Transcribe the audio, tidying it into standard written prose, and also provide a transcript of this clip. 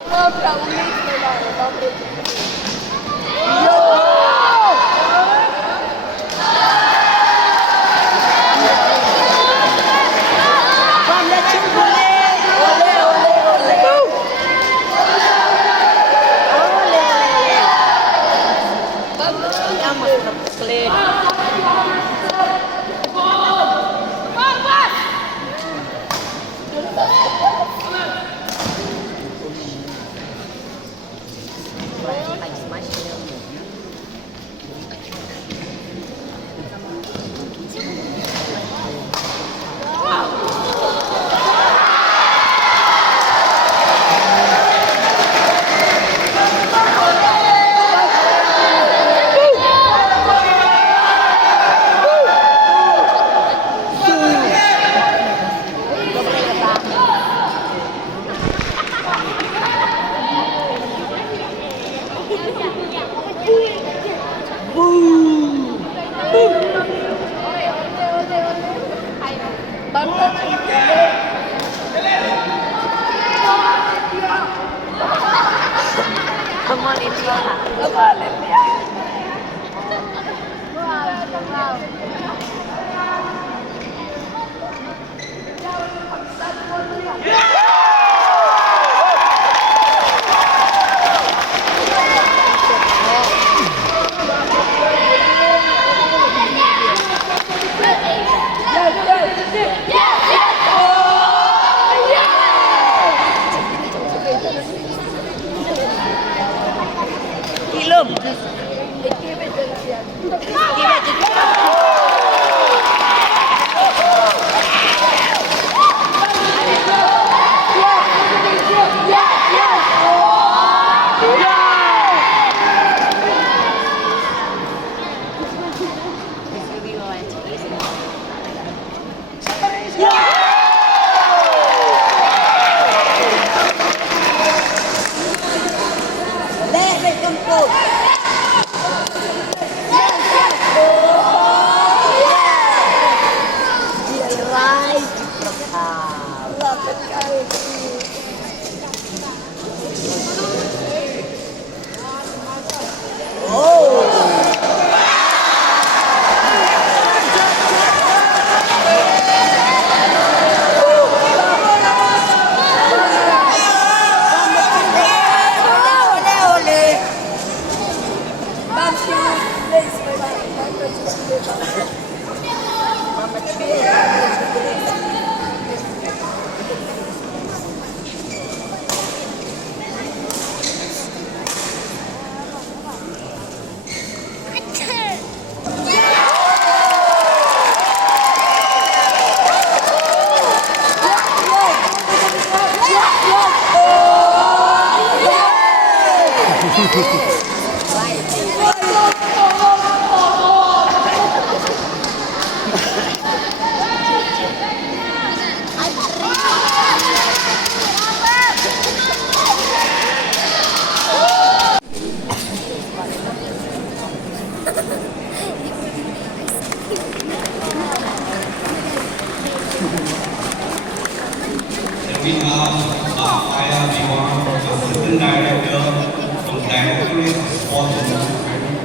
Dobra, umyślmy dalej, dobry. Vamos, Letinho, olé, olé, olé, olé. Olé, olé. Vamos, play. Faz mais tempo. Come on, India. Come on, India. Ilum. Leve campo. Vai de cá. Lá pra cá, behalf of Fire Beyond, Assistant Director from Directorate of Sports and Entertainment.